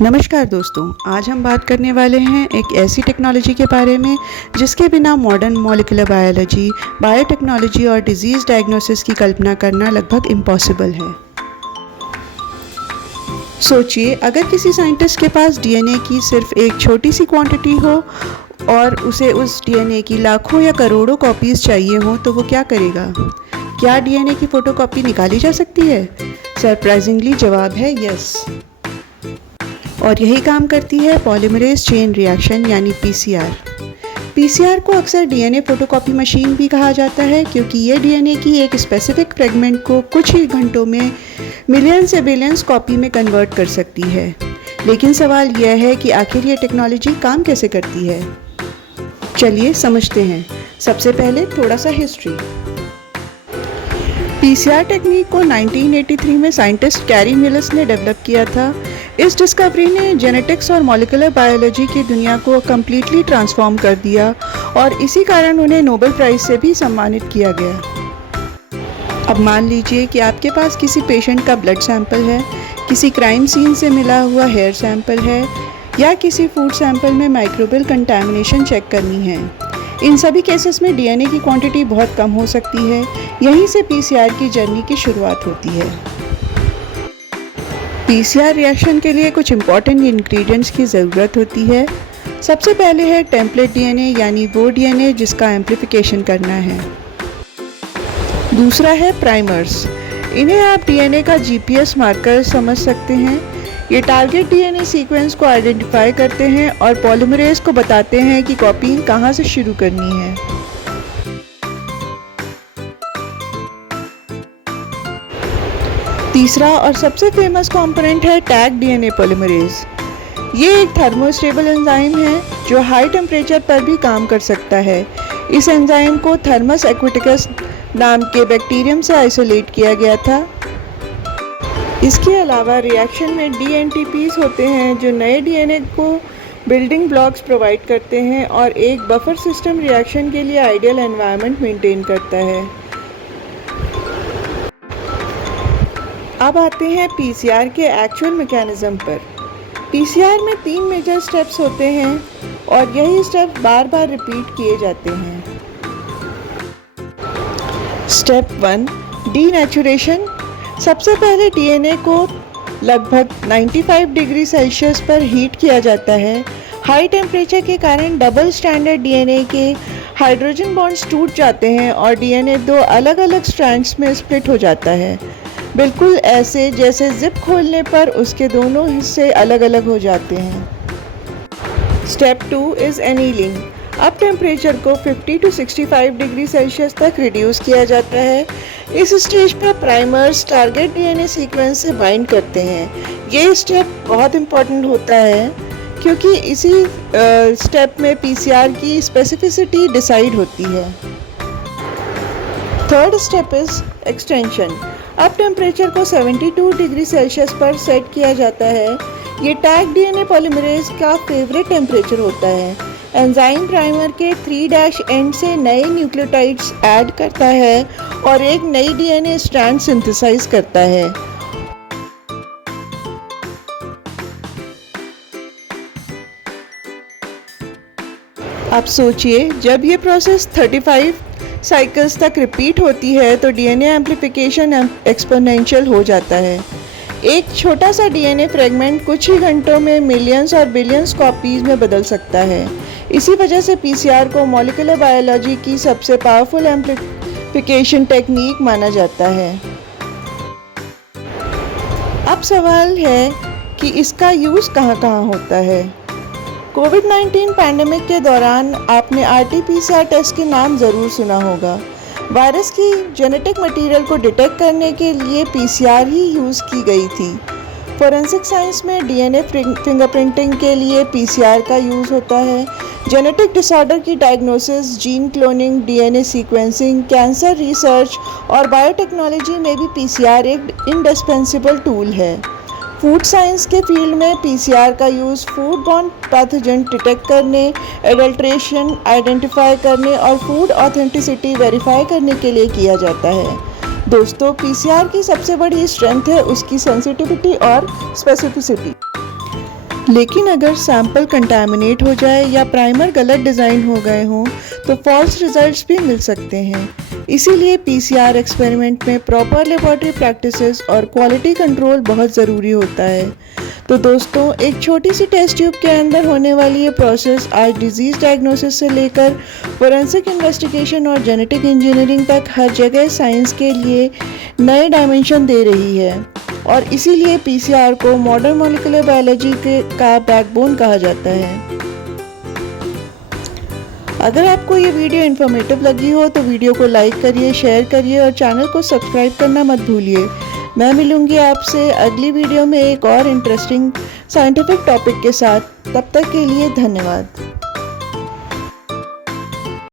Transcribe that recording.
नमस्कार दोस्तों, आज हम बात करने वाले हैं एक ऐसी टेक्नोलॉजी के बारे में जिसके बिना मॉडर्न मॉलिक्यूलर बायोलॉजी, बायोटेक्नोलॉजी और डिजीज़ डायग्नोसिस की कल्पना करना लगभग इम्पॉसिबल है। सोचिए, अगर किसी साइंटिस्ट के पास डीएनए की सिर्फ एक छोटी सी क्वांटिटी हो और उसे उस डीएनए की लाखों या करोड़ों कॉपीज़ चाहिए हो तो वो क्या करेगा? क्या डीएनए की फ़ोटोकॉपी निकाली जा सकती है? सरप्राइजिंगली जवाब है यस। और यही काम करती है पॉलीमरेज चेन रिएक्शन यानी पीसीआर। पीसीआर को अक्सर डीएनए फोटोकॉपी मशीन भी कहा जाता है क्योंकि ये डीएनए की एक स्पेसिफिक फ्रेगमेंट को कुछ ही घंटों में मिलियन से बिलियंस कॉपी में कन्वर्ट कर सकती है। लेकिन सवाल यह है कि आखिर ये टेक्नोलॉजी काम कैसे करती है? चलिए समझते हैं। सबसे पहले थोड़ा सा हिस्ट्री। पीसीआर टेक्निक को 1983 में साइंटिस्ट कैरी मिलस ने डेवलप किया था। इस डिस्कवरी ने जेनेटिक्स और मॉलिक्यूलर बायोलॉजी की दुनिया को कम्प्लीटली ट्रांसफॉर्म कर दिया और इसी कारण उन्हें नोबेल प्राइज़ से भी सम्मानित किया गया। अब मान लीजिए कि आपके पास किसी पेशेंट का ब्लड सैंपल है, किसी क्राइम सीन से मिला हुआ हेयर सैंपल है या किसी फूड सैंपल में माइक्रोबियल कंटामिनेशन चेक करनी है। इन सभी केसेस में डीएनए की क्वांटिटी बहुत कम हो सकती है। यहीं से पीसीआर की जर्नी की शुरुआत होती है। पीसीआर रिएक्शन के लिए कुछ इम्पॉर्टेंट इंग्रेडिएंट्स की ज़रूरत होती है। सबसे पहले है टेम्पलेट डीएनए यानी वो डीएनए जिसका एम्प्लीफिकेशन करना है। दूसरा है प्राइमर्स। इन्हें आप डीएनए का जीपीएस मार्कर समझ सकते हैं। ये टारगेट डीएनए सीक्वेंस को आइडेंटिफाई करते हैं और पॉलीमरेज को बताते हैं कि कॉपीइंग कहाँ से शुरू करनी है। तीसरा और सबसे फेमस कंपोनेंट है टैग डीएनए पॉलीमरेज। ये एक थर्मोस्टेबल एंजाइम है जो हाई टेम्परेचर पर भी काम कर सकता है। इस एंजाइम को थर्मस एक्विटिकस नाम के बैक्टीरियम से आइसोलेट किया गया था। इसके अलावा रिएक्शन में डीएनटीपीज होते हैं जो नए डीएनए को बिल्डिंग ब्लॉक्स प्रोवाइड करते हैं और एक बफर सिस्टम रिएक्शन के लिए आइडियल एनवायरनमेंट मेंटेन करता है। अब आते हैं पीसीआर के एक्चुअल मैकेनिज्म पर। पीसीआर में 3 मेजर स्टेप्स होते हैं और यही स्टेप बार बार रिपीट किए जाते हैं। Step 1 denaturation. सबसे पहले डीएनए को लगभग 95 डिग्री सेल्सियस पर हीट किया जाता है। हाई टेम्परेचर के कारण डबल स्टैंडर्ड डीएनए के हाइड्रोजन बॉन्ड्स टूट जाते हैं और डीएनए 2 अलग अलग स्ट्रैंड्स में स्प्लिट हो जाता है, बिल्कुल ऐसे जैसे जिप खोलने पर उसके दोनों हिस्से अलग अलग हो जाते हैं। Step 2 is annealing. अब टेम्परेचर को 50 to 65 डिग्री सेल्सियस तक रिड्यूस किया जाता है। इस स्टेज पर प्राइमर्स टारगेट डीएनए सीक्वेंस से बाइंड करते हैं। ये स्टेप बहुत इम्पॉर्टेंट होता है क्योंकि इसी स्टेप में पीसीआर की स्पेसिफिसिटी डिसाइड होती है। Third step is extension. अब टेम्परेचर को 72 डिग्री सेल्सियस पर सेट किया जाता है। ये टैग डीएनए पॉलीमरेज का फेवरेट टेम्परेचर होता है। एंजाइम प्राइमर के 3' एंड से नए न्यूक्लियोटाइड्स ऐड करता है और एक नई डीएनए स्ट्रैंड सिंथेसाइज करता है। अब सोचिए, जब ये प्रोसेस 35 साइकिल्स तक रिपीट होती है तो डीएनए एम्प्लीफिकेशन एक्सपोनेंशियल हो जाता है। एक छोटा सा डीएनए फ्रेगमेंट कुछ ही घंटों में मिलियंस और बिलियंस कॉपीज में बदल सकता है। इसी वजह से पीसीआर को मॉलिक्यूलर बायोलॉजी की सबसे पावरफुल एम्प्लीफिकेशन टेक्निक माना जाता है। अब सवाल है कि इसका यूज़ कहाँ कहाँ होता है। कोविड-19 पैंडेमिक के दौरान आपने आरटी-पीसीआर टेस्ट के नाम ज़रूर सुना होगा। वायरस की जेनेटिक मटेरियल को डिटेक्ट करने के लिए पीसीआर ही यूज़ की गई थी। फोरेंसिक साइंस में डीएनए फिंगरप्रिंटिंग के लिए पीसीआर का यूज़ होता है। जेनेटिक डिसऑर्डर की diagnosis, gene cloning, DNA sequencing, cancer research और बायोटेक्नोलॉजी में भी पीसीआर एक इंडिस्पेंसेबल टूल है। फूड साइंस के फील्ड में पीसीआर का use food borne pathogen detect करने, एडल्ट्रेशन आइडेंटिफाई करने और फूड ऑथेंटिसिटी वेरीफाई करने के लिए किया जाता है। दोस्तों, पीसीआर की सबसे बड़ी स्ट्रेंथ है उसकी सेंसिटिविटी और स्पेसिफिसिटी। लेकिन अगर सैंपल कंटामिनेट हो जाए या प्राइमर गलत डिज़ाइन हो गए हों तो फॉल्स रिजल्ट्स भी मिल सकते हैं। इसीलिए पीसीआर एक्सपेरिमेंट में प्रॉपर लेबॉरेटरी प्रैक्टिसेस और क्वालिटी कंट्रोल बहुत ज़रूरी होता है। तो दोस्तों, एक छोटी सी टेस्ट ट्यूब के अंदर होने वाली ये प्रोसेस आज डिजीज़ डायग्नोसिस से लेकर फोरेंसिक इन्वेस्टिगेशन और जेनेटिक इंजीनियरिंग तक हर जगह साइंस के लिए नए डायमेंशन दे रही है और इसीलिए पीसीआर को मॉडर्न मॉलिक्यूलर बायोलॉजी का बैकबोन कहा जाता है। अगर आपको ये वीडियो इन्फॉर्मेटिव लगी हो तो वीडियो को लाइक करिए, शेयर करिए और चैनल को सब्सक्राइब करना मत भूलिए। मैं मिलूंगी आपसे अगली वीडियो में एक और इंटरेस्टिंग साइंटिफिक टॉपिक के साथ। तब तक के लिए धन्यवाद।